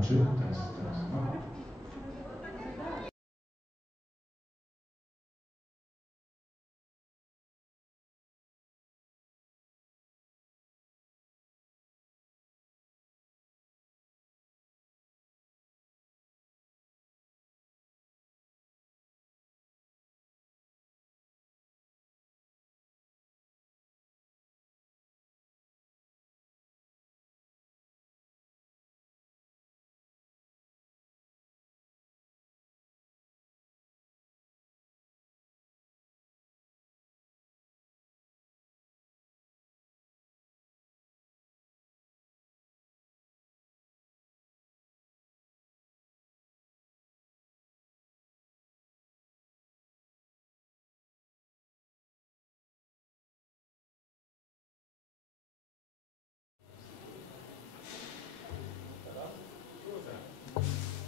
trzy. Teraz. No.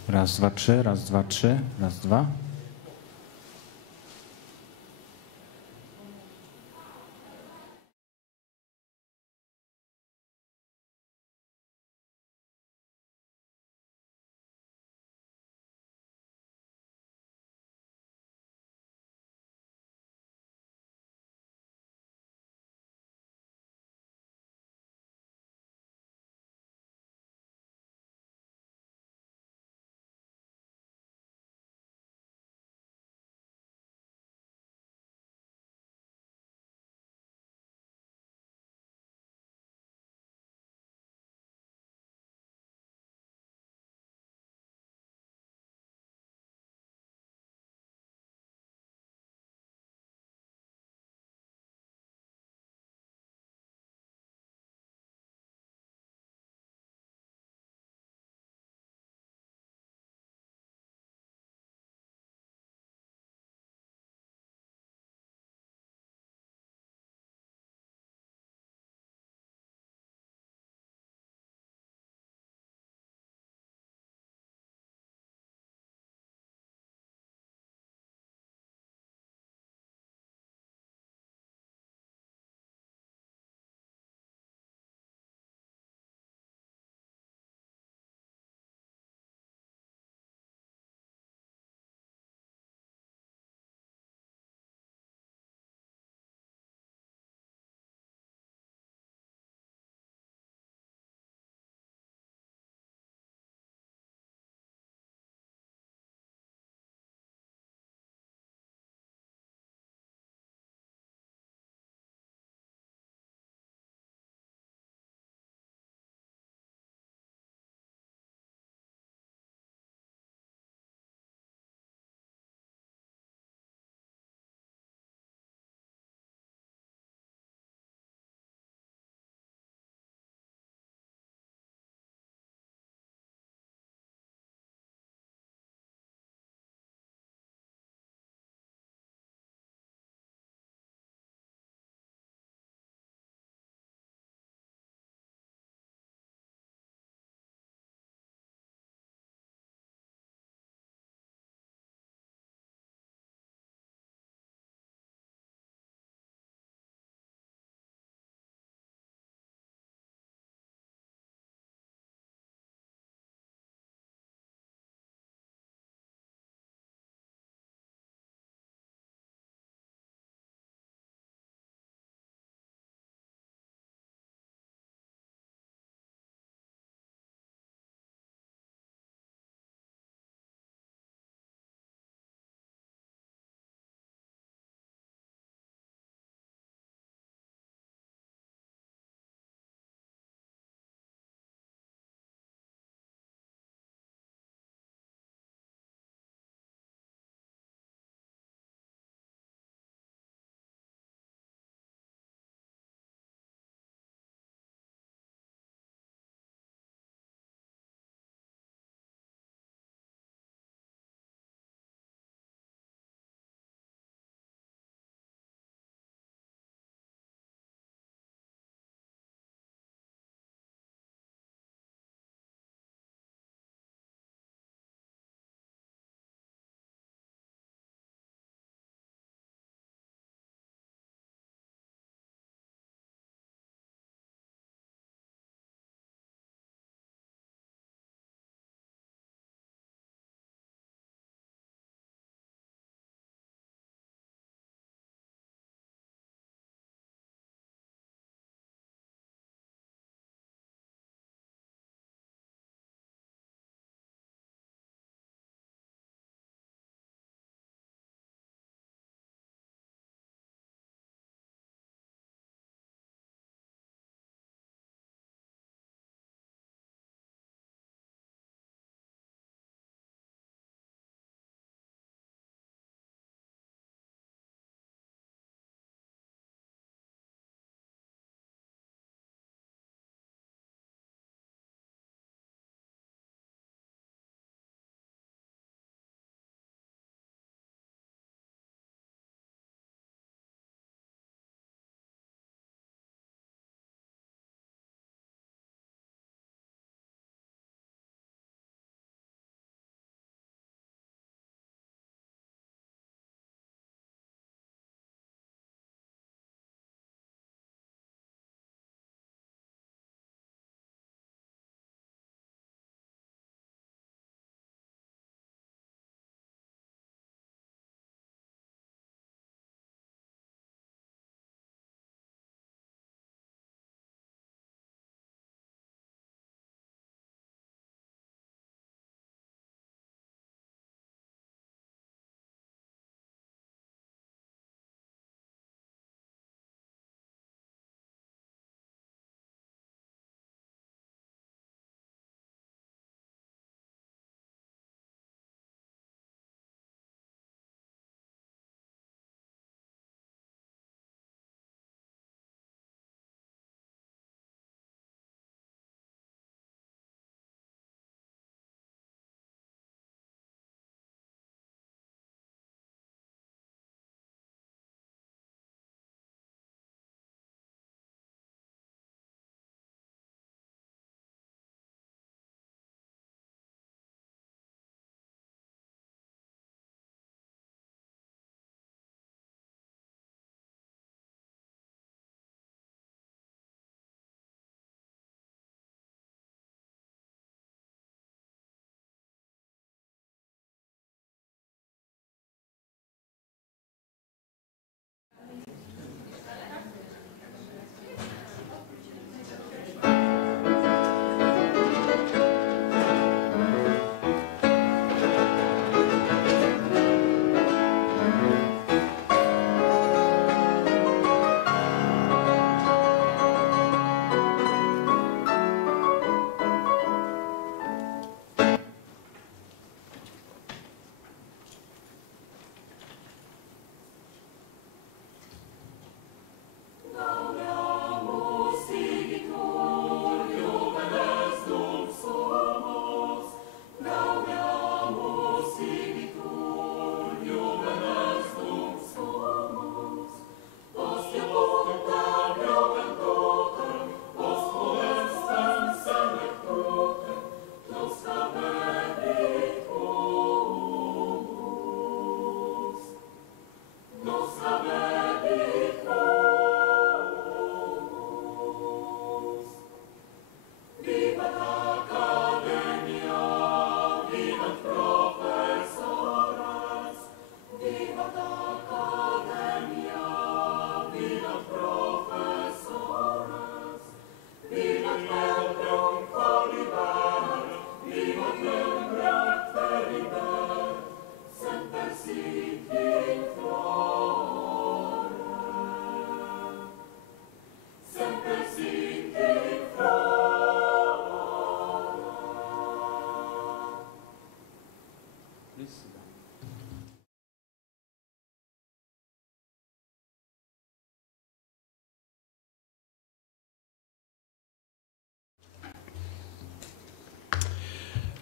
Raz, dwa, trzy, raz, dwa, trzy, raz, dwa.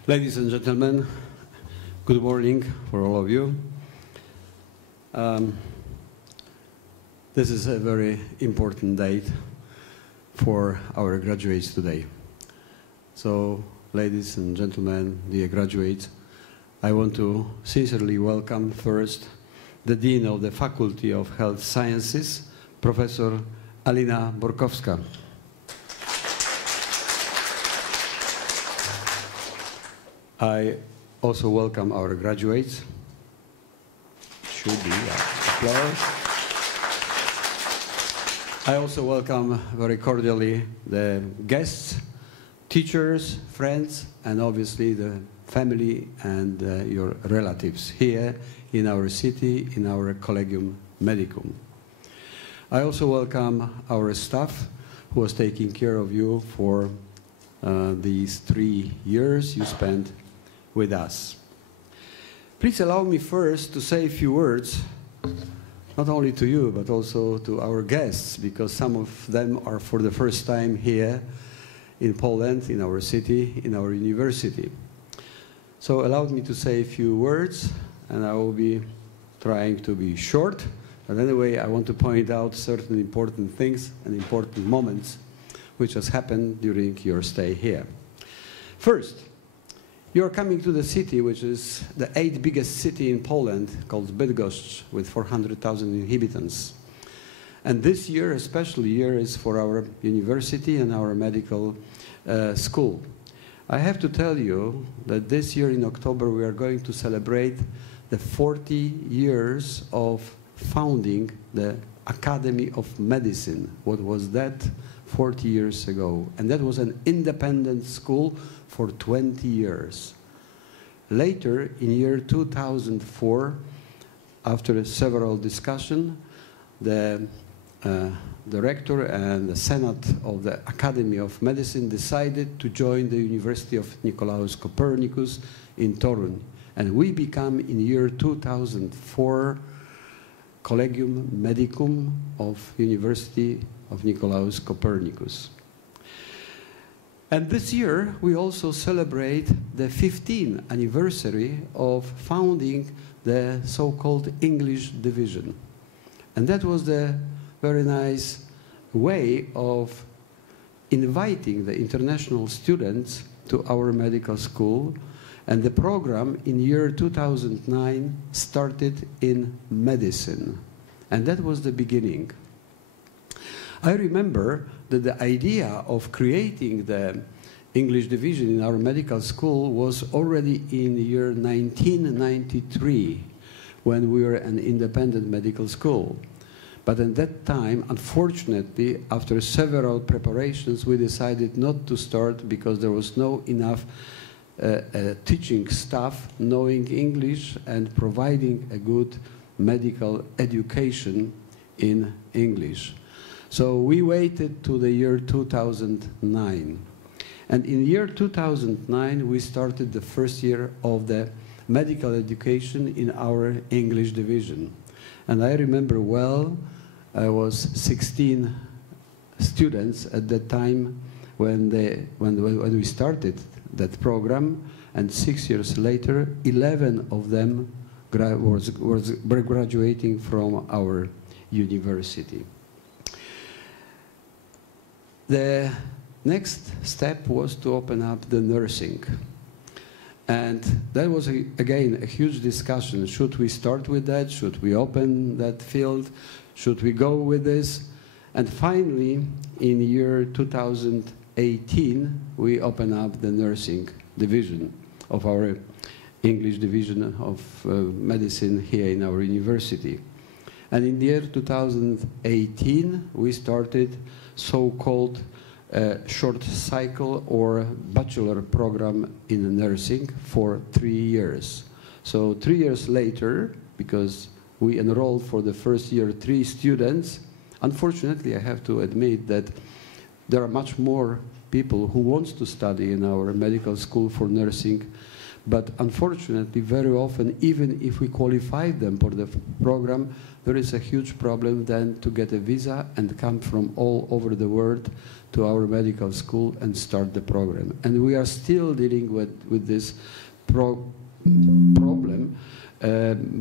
Ladies and gentlemen, good morning for all of you. This is a very important date for our graduates today. So, ladies and gentlemen, dear graduates, I want to sincerely welcome first the Dean of the Faculty of Health Sciences, Professor Alina Borkowska. I also welcome our graduates. Should be applause. I also welcome very cordially the guests, teachers, friends, and obviously the family and your relatives here in our city, in our Collegium Medicum. I also welcome our staff who was taking care of you for these 3 years you spent with us. Please allow me first to say a few words, not only to you, but also to our guests, because some of them are for the first time here in Poland, in our city, in our university. So allow me to say a few words, and I will be trying to be short. But anyway, I want to point out certain important things and important moments which has happened during your stay here. First, you are coming to the city, which is the 8th biggest city in Poland, called Bydgoszcz, with 400,000 inhabitants. And this year, a special year, is for our university and our medical school. I have to tell you that this year in October we are going to celebrate the 40 years of founding the Academy of Medicine. What was that 40 years ago? And that was an independent school for 20 years. Later, in year 2004, after several discussions, the director and the Senate of the Academy of Medicine decided to join the University of Nicolaus Copernicus in Toruń. And we become, in year 2004, Collegium Medicum of University of Nicolaus Copernicus. And this year, we also celebrate the 15th anniversary of founding the so-called English Division. And that was the very nice way of inviting the international students to our medical school. And the program in year 2009 started in medicine. And that was the beginning. I remember that the idea of creating the English division in our medical school was already in the year 1993, when we were an independent medical school. But at that time, unfortunately, after several preparations, we decided not to start because there was no enough teaching staff knowing English and providing a good medical education in English. So we waited to the year 2009. And in year 2009, we started the first year of the medical education in our English division. And I remember well, I was 16 students at that time when we started that program, and 6 years later, 11 of them were graduating from our university. The next step was to open up the nursing. And that was, again, a huge discussion. Should we start with that? Should we open that field? Should we go with this? And finally, in year 2018, we opened up the nursing division of our English division of medicine here in our university. And in the year 2018, we started so-called short cycle or bachelor program in nursing for 3 years. So 3 years later, because we enrolled for the first year 3 students, unfortunately I have to admit that there are much more people who want to study in our medical school for nursing, But unfortunately, very often, even if we qualify them for the program, there is a huge problem then to get a visa and come from all over the world to our medical school and start the program. And we are still dealing with this problem,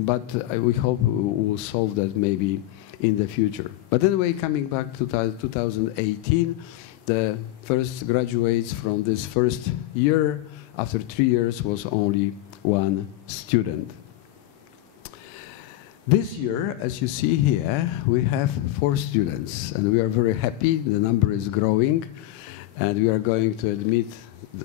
but we hope we will solve that maybe in the future. But anyway, coming back to 2018, the first graduates from this first year, after 3 years, was only 1 student. This year, as you see here, we have 4 students, and we are very happy. The number is growing, and we are going to admit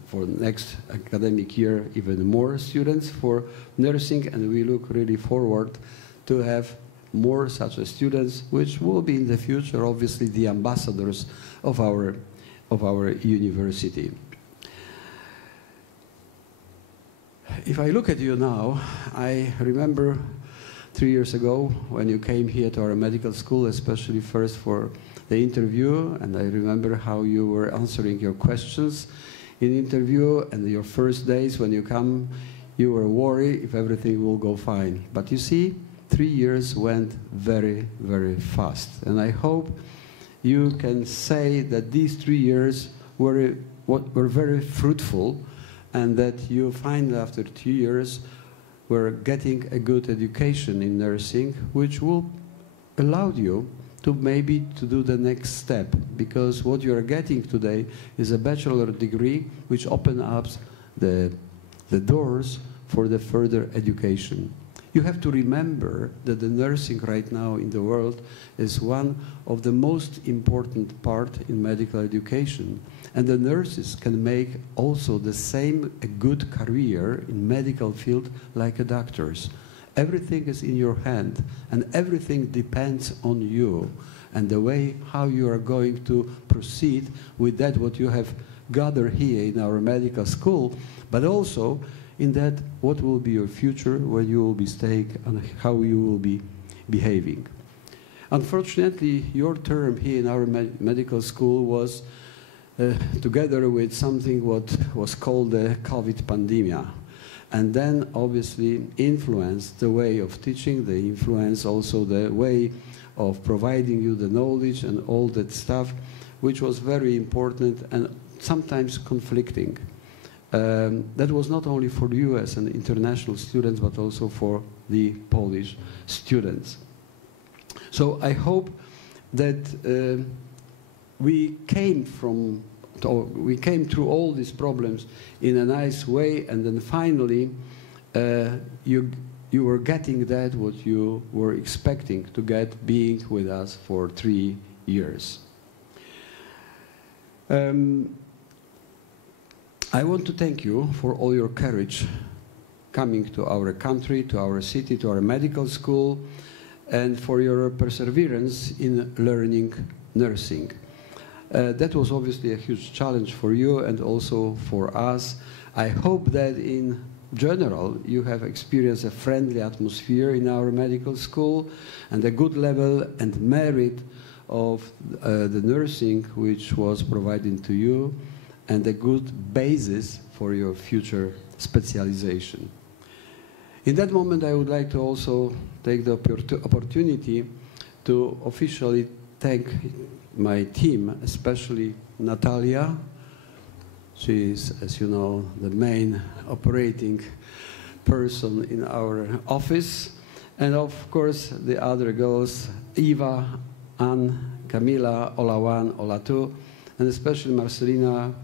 for next academic year even more students for nursing, and we look really forward to have more such students, which will be in the future, obviously, the ambassadors of our university. If I look at you now, I remember 3 years ago when you came here to our medical school, especially first for the interview, and I remember how you were answering your questions in the interview, and your first days when you come, you were worried if everything will go fine. But you see, 3 years went very, very fast, and I hope you can say that these 3 years were very fruitful, and that you find after 2 years we're getting a good education in nursing, which will allow you to maybe to do the next step, because what you are getting today is a bachelor degree which opens up the doors for the further education. You have to remember that the nursing right now in the world is one of the most important part in medical education. And the nurses can make also the same a good career in medical field like a doctors. Everything is in your hand, and everything depends on you and the way how you are going to proceed with that what you have gathered here in our medical school, but also in that what will be your future, where you will be staying, and how you will be behaving. Unfortunately, your term here in our medical school was together with something what was called the COVID pandemia, and then obviously influenced the way of teaching, the influence also the way of providing you the knowledge and all that stuff, which was very important and sometimes conflicting. That was not only for you as an international student, but also for the Polish students. So I hope that we came through all these problems in a nice way, and then finally you were getting that what you were expecting to get, being with us for 3 years. I want to thank you for all your courage coming to our country, to our city, to our medical school, and for your perseverance in learning nursing. That was obviously a huge challenge for you and also for us. I hope that in general you have experienced a friendly atmosphere in our medical school and a good level and merit of the nursing which was provided to you, and a good basis for your future specialization. In that moment, I would like to also take the opportunity to officially thank my team, especially Natalia. She is, as you know, the main operating person in our office. And of course, the other girls, Eva, Anne, Camila, Olawan, Olatu, and especially Marcelina,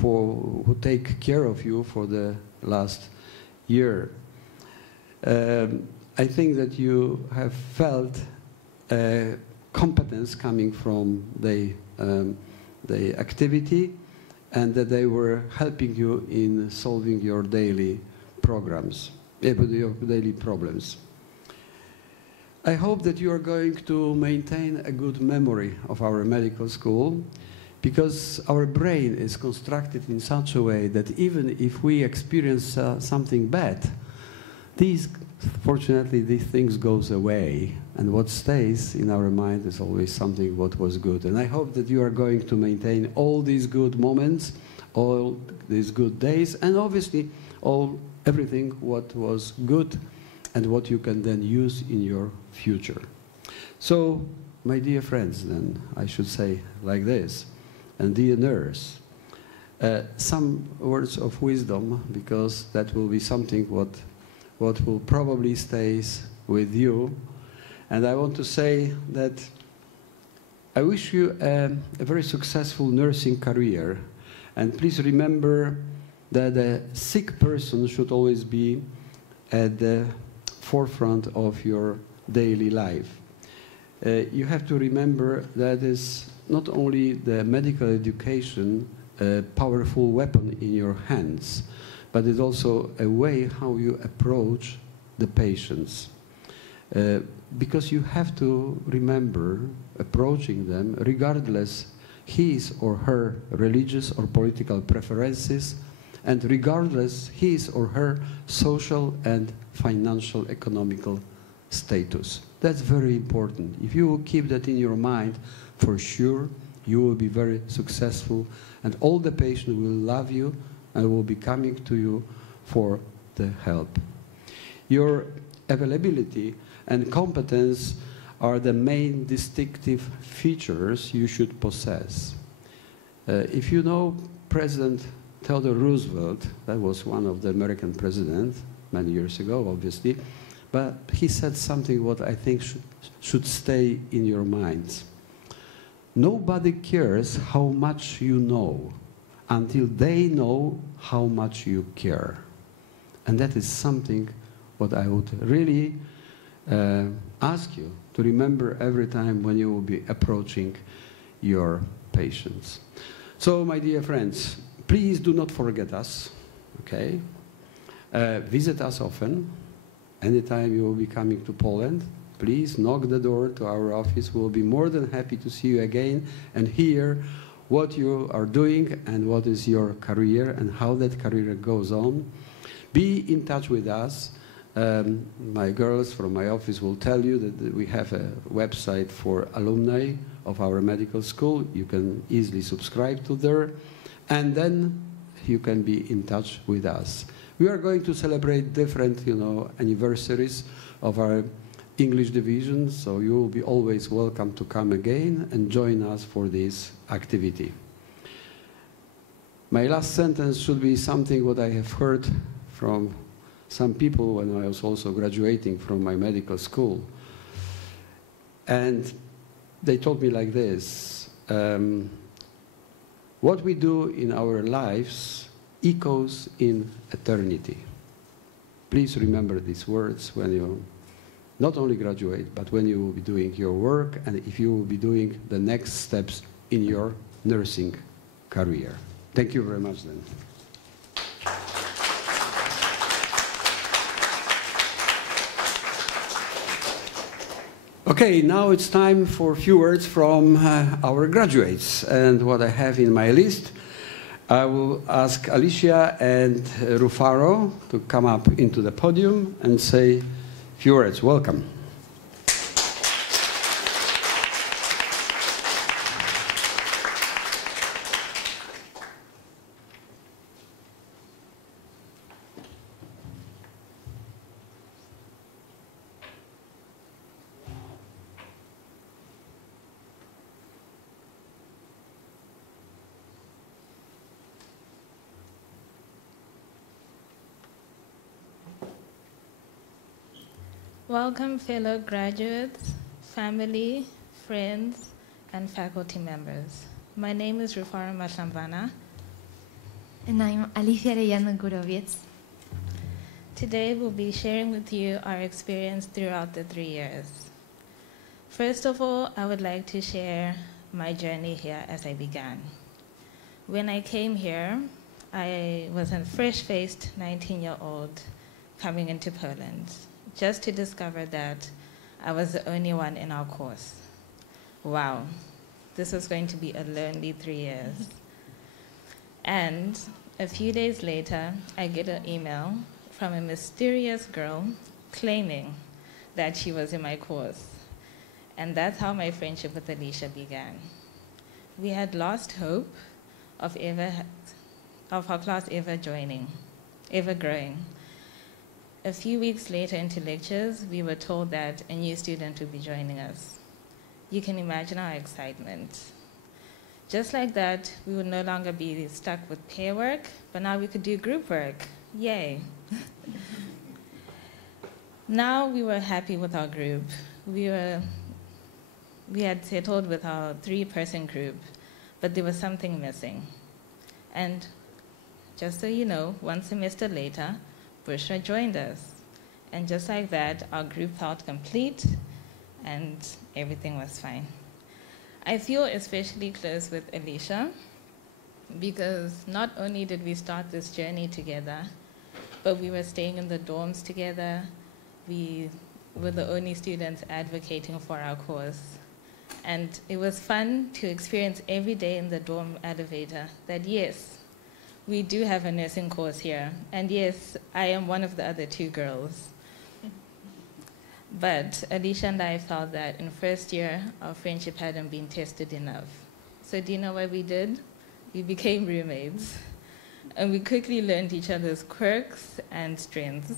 who take care of you for the last year. I think that you have felt competence coming from the activity, and that they were helping you in solving your daily programs, your daily problems. I hope that you are going to maintain a good memory of our medical school, because our brain is constructed in such a way that even if we experience something bad, fortunately, these things goes away, and what stays in our mind is always something what was good. And I hope that you are going to maintain all these good moments, all these good days, and obviously all everything what was good and what you can then use in your future. So, my dear friends, then, I should say like this, and dear nurse, some words of wisdom, because that will be something what will probably stays with you. And I want to say that I wish you a very successful nursing career. And please remember that a sick person should always be at the forefront of your daily life. You have to remember that is not only the medical education a powerful weapon in your hands, but it's also a way how you approach the patients. Because you have to remember approaching them regardless his or her religious or political preferences, and regardless his or her social and financial economical status. That's very important. If you will keep that in your mind, for sure, you will be very successful, and all the patients will love you and will be coming to you for the help. Your availability and competence are the main distinctive features you should possess. If you know President Theodore Roosevelt, that was one of the American presidents many years ago, obviously, but he said something what I think should stay in your minds. Nobody cares how much you know until they know how much you care. And that is something what I would really ask you to remember every time when you will be approaching your patients. So, my dear friends, please do not forget us, okay? Visit us often. Anytime you will be coming to Poland, please knock the door to our office. We'll be more than happy to see you again and hear what you are doing and what is your career and how that career goes on. Be in touch with us. My girls from my office will tell you that we have a website for alumni of our medical school. You can easily subscribe to there, and then you can be in touch with us. We are going to celebrate different, anniversaries of our English division, so you will be always welcome to come again and join us for this activity. My last sentence should be something what I have heard from some people when I was also graduating from my medical school. And they told me like this, what we do in our lives echoes in eternity. Please remember these words when you not only graduate, but when you will be doing your work and if you will be doing the next steps in your nursing career. Thank you very much then. Okay, now it's time for a few words from our graduates. And what I have in my list, I will ask Alicia and Rufaro to come up into the podium and say a few words. Welcome. Welcome, fellow graduates, family, friends, and faculty members. My name is Rufaro Mashambana. And I'm Alicia Arellano Guroviec. Today we'll be sharing with you our experience throughout the 3 years. First of all, I would like to share my journey here as I began. When I came here, I was a fresh-faced 19-year-old coming into Poland, just to discover that I was the only one in our course. Wow, this was going to be a lonely 3 years. And a few days later, I get an email from a mysterious girl claiming that she was in my course. And that's how my friendship with Alicia began. We had lost hope of our class ever growing. A few weeks later into lectures, we were told that a new student would be joining us. You can imagine our excitement. Just like that, we would no longer be stuck with pair work, but now we could do group work. Yay. Now we were happy with our group. We had settled with our 3-person group, but there was something missing. And just so you know, 1 semester later, Bushra joined us. And just like that, our group felt complete and everything was fine. I feel especially close with Alicia because not only did we start this journey together, but we were staying in the dorms together. We were the only students advocating for our course. And it was fun to experience every day in the dorm elevator that yes, we do have a nursing course here. And yes, I am one of the other 2 girls. But Alicia and I felt that in first year, our friendship hadn't been tested enough. So do you know what we did? We became roommates. And we quickly learned each other's quirks and strengths.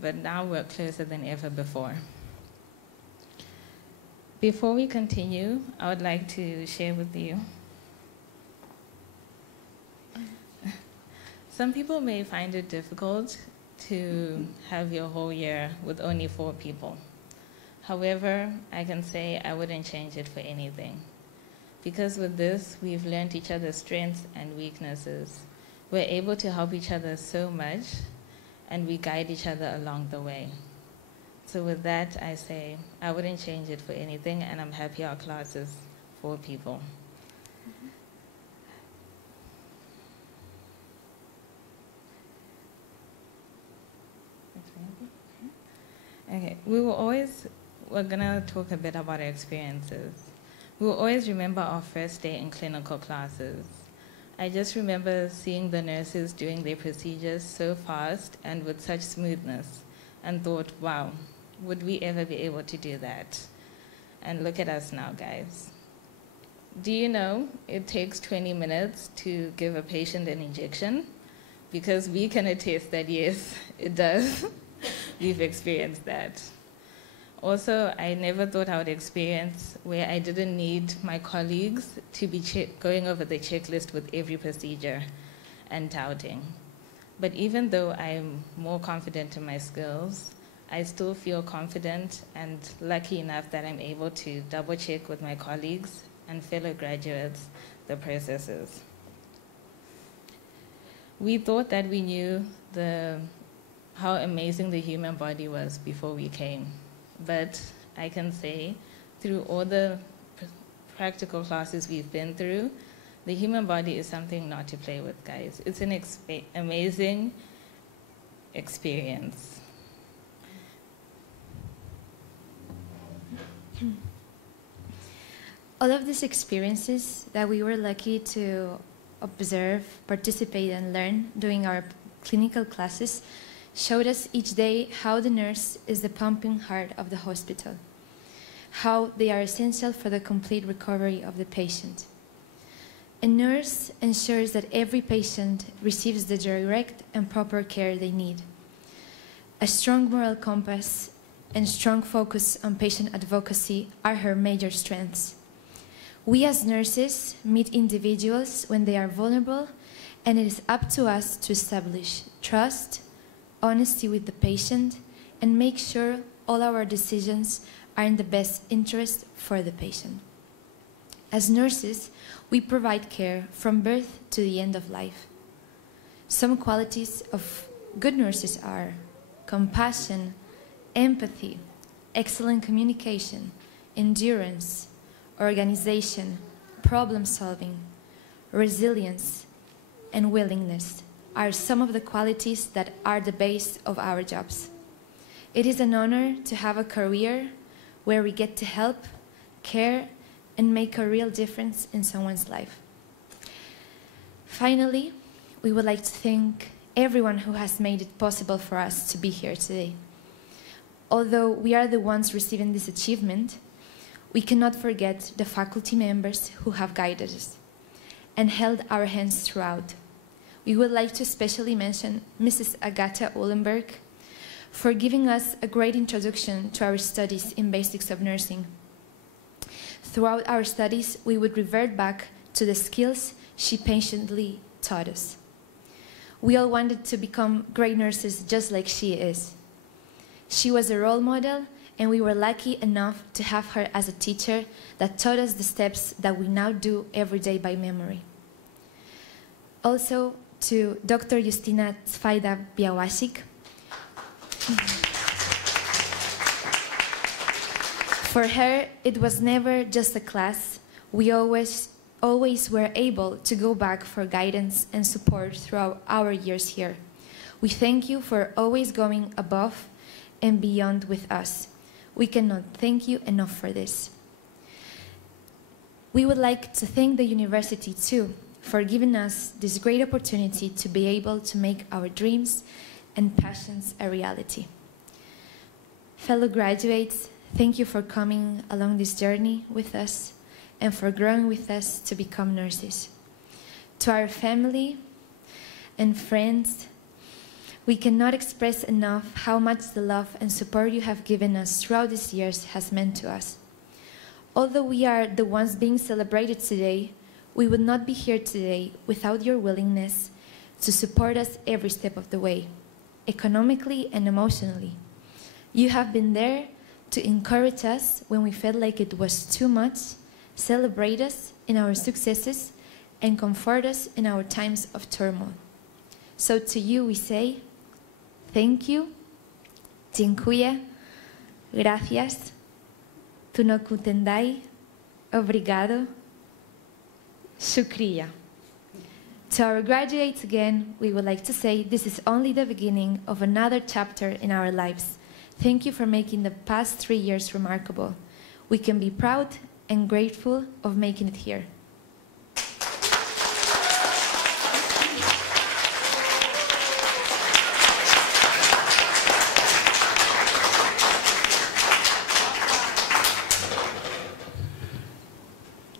But now we're closer than ever before. Before we continue, I would like to share with you. Some people may find it difficult to have your whole year with only 4 people. However, I can say I wouldn't change it for anything. Because with this, we've learned each other's strengths and weaknesses. We're able to help each other so much, and we guide each other along the way. So with that, I say I wouldn't change it for anything, and I'm happy our class is 4 people. Okay, we're gonna talk a bit about our experiences. We will always remember our first day in clinical classes. I just remember seeing the nurses doing their procedures so fast and with such smoothness and thought, wow, would we ever be able to do that? And look at us now, guys. Do you know it takes 20 minutes to give a patient an injection? Because we can attest that yes, it does. We've experienced that. Also, I never thought I would experience where I didn't need my colleagues to be going over the checklist with every procedure and touting. But even though I'm more confident in my skills, I still feel confident and lucky enough that I'm able to double check with my colleagues and fellow graduates the processes. We thought that we knew how amazing the human body was before we came. But I can say, through all the practical classes we've been through, the human body is something not to play with, guys. It's an amazing experience. All of these experiences that we were lucky to observe, participate, and learn during our clinical classes showed us each day how the nurse is the pumping heart of the hospital, how they are essential for the complete recovery of the patient. A nurse ensures that every patient receives the direct and proper care they need. A strong moral compass and strong focus on patient advocacy are her major strengths. We as nurses meet individuals when they are vulnerable, and it is up to us to establish trust, honesty with the patient, and make sure all our decisions are in the best interest for the patient. As nurses, we provide care from birth to the end of life. Some qualities of good nurses are compassion, empathy, excellent communication, endurance, organization, problem solving, resilience, and willingness are some of the qualities that are the base of our jobs. It is an honor to have a career where we get to help, care, and make a real difference in someone's life. Finally, we would like to thank everyone who has made it possible for us to be here today. Although we are the ones receiving this achievement, we cannot forget the faculty members who have guided us and held our hands throughout. We would like to especially mention Mrs. Agata Uhlenberg, for giving us a great introduction to our studies in basics of nursing. Throughout our studies, we would revert back to the skills she patiently taught us. We all wanted to become great nurses just like she is. She was a role model, and we were lucky enough to have her as a teacher that taught us the steps that we now do every day by memory. Also, to Dr. Justyna Cwajda-Białasik. For her, it was never just a class. We always were able to go back for guidance and support throughout our years here. We thank you for always going above and beyond with us. We cannot thank you enough for this. We would like to thank the university too for giving us this great opportunity to be able to make our dreams and passions a reality. Fellow graduates, thank you for coming along this journey with us and for growing with us to become nurses. To our family and friends, we cannot express enough how much the love and support you have given us throughout these years has meant to us. Although we are the ones being celebrated today, we would not be here today without your willingness to support us every step of the way, economically and emotionally. You have been there to encourage us when we felt like it was too much, celebrate us in our successes, and comfort us in our times of turmoil. So to you we say, thank you, dziękuję, gracias, tunokutendai, obrigado, shukriya. To our graduates again, we would like to say this is only the beginning of another chapter in our lives. Thank you for making the past 3 years remarkable. We can be proud and grateful of making it here.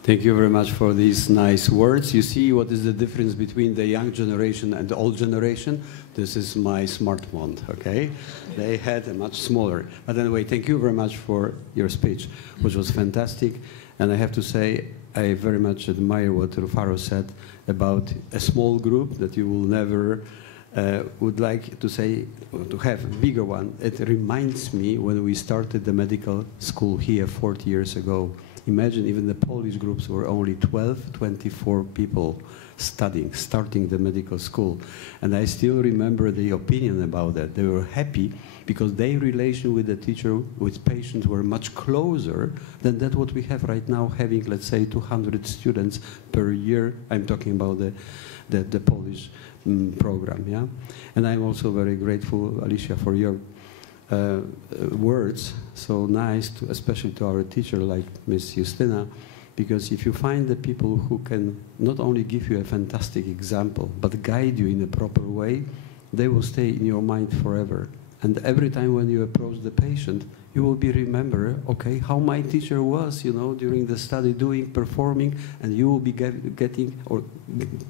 Thank you very much for these nice words. You see what is the difference between the young generation and the old generation? This is my smartphone, okay? They had a much smaller. But anyway, thank you very much for your speech, which was fantastic. And I have to say, I very much admire what Rufaro said about a small group that you will never would like to say, to have a bigger one. It reminds me when we started the medical school here 40 years ago. Imagine even the Polish groups were only 12, 24 people starting the medical school. And I still remember the opinion about that. They were happy because their relation with the teacher, with patients, were much closer than that what we have right now, having, let's say, 200 students per year. I'm talking about the Polish program, yeah? And I'm also very grateful, Alicia, for your words, so nice, especially to our teacher like Miss Justyna, because if you find the people who can not only give you a fantastic example, but guide you in a proper way, they will stay in your mind forever. And every time when you approach the patient, you will be remember, okay, how my teacher was, you know, during the study doing, performing, and you will be getting or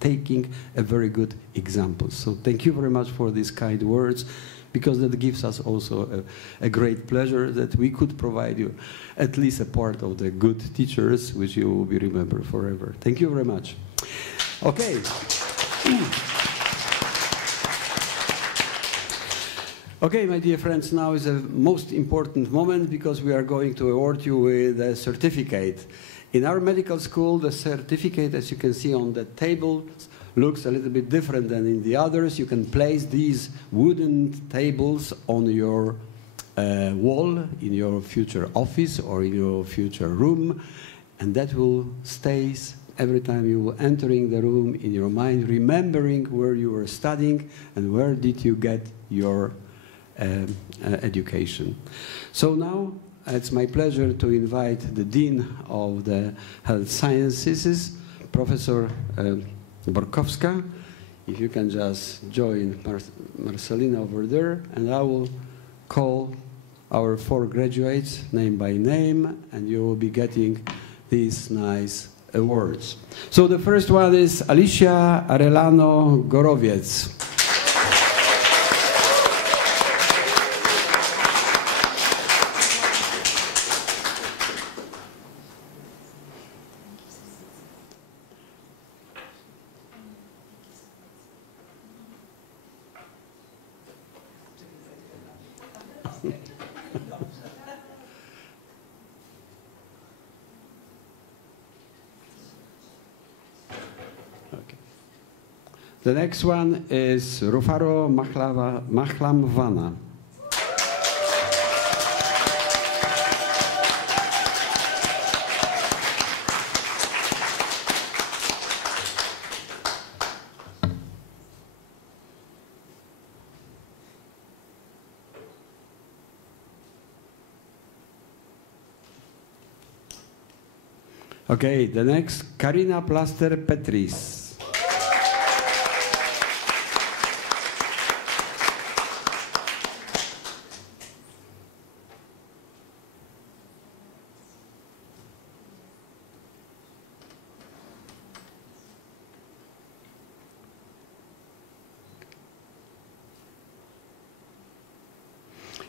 taking a very good example. So thank you very much for these kind words, because that gives us also a great pleasure that we could provide you at least a part of the good teachers, which you will be remembered forever. Thank you very much. Okay. Okay, my dear friends, now is a most important moment because we are going to award you with a certificate. In our medical school, the certificate, as you can see on the table, looks a little bit different than in the others. You can place these wooden tables on your wall in your future office or in your future room, and that will stay every time you will entering the room in your mind, remembering where you were studying and where did you get your education. So now it's my pleasure to invite the Dean of the Health Sciences, Professor Borkowska. If you can just join Marcelina over there, and I will call our 4 graduates name by name, and you will be getting these nice awards. So the first one is Alicia Arellano Gorowiec. The next one is Rufaro Mahlamvana. Okay, the next, Karina Plaster-Petris.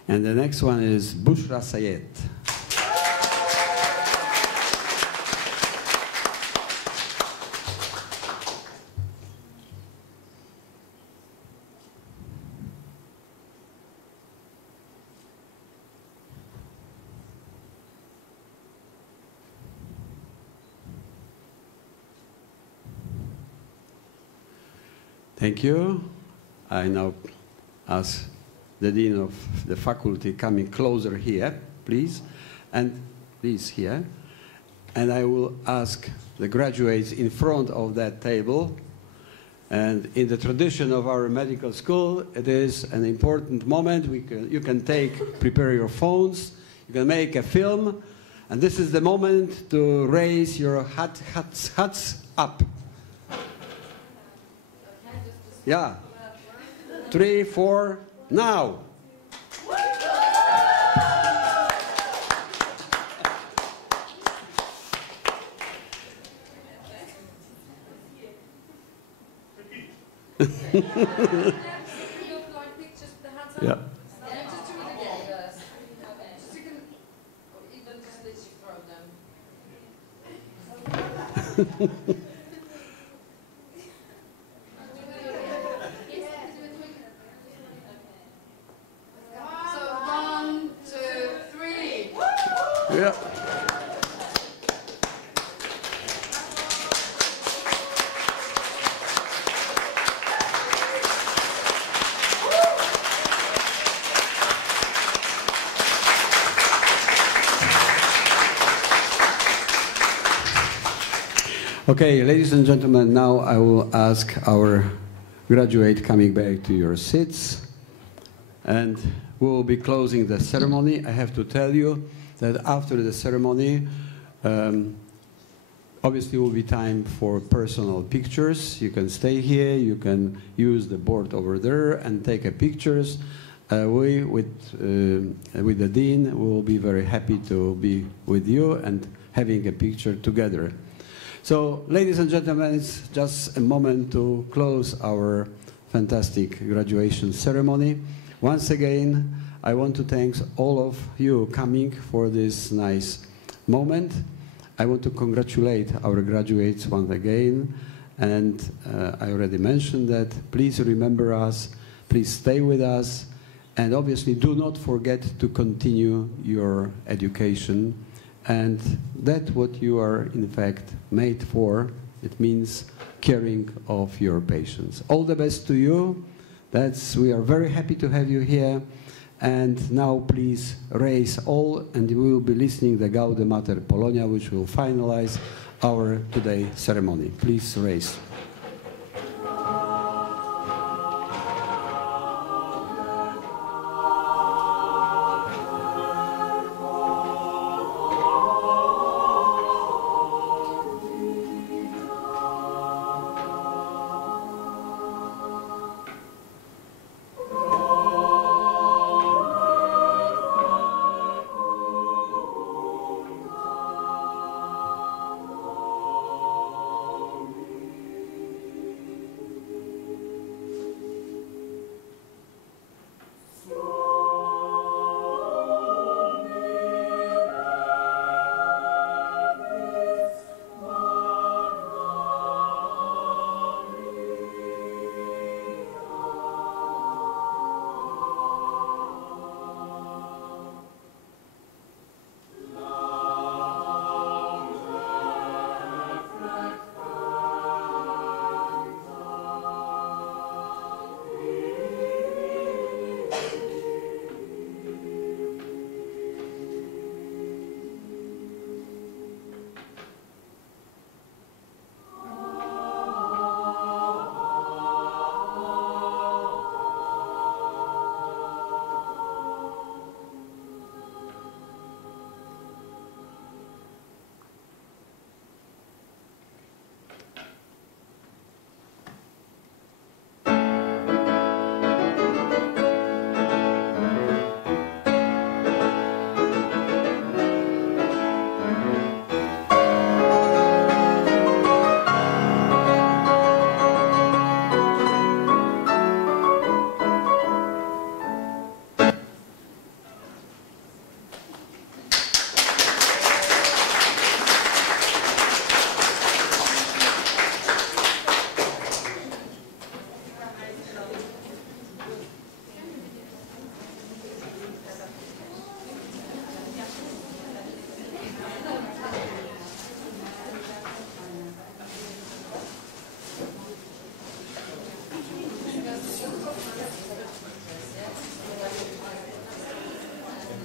And the next one is Bushra Sayed. Thank you. I now ask the Dean of the faculty coming closer here, please. And please here. And I will ask the graduates in front of that table. And in the tradition of our medical school, it is an important moment. You can prepare your phones, you can make a film. And this is the moment to raise your hats up. Yeah. 3, 4, now. Yeah. Yeah. Okay, ladies and gentlemen, now I will ask our graduate coming back to your seats, and we will be closing the ceremony. I have to tell you that after the ceremony, obviously will be time for personal pictures. You can stay here, you can use the board over there and take pictures. We, with the Dean, will be very happy to be with you and having a picture together. So, ladies and gentlemen, it's just a moment to close our fantastic graduation ceremony. Once again, I want to thank all of you coming for this nice moment. I want to congratulate our graduates once again, and I already mentioned that. Please remember us, please stay with us, and obviously do not forget to continue your education. And that's what you are in fact made for. It means caring of your patients. All the best to you. We are very happy to have you here. And now please raise all, and we will be listening the Gaude Mater Polonia, which will finalize our today ceremony. Please raise.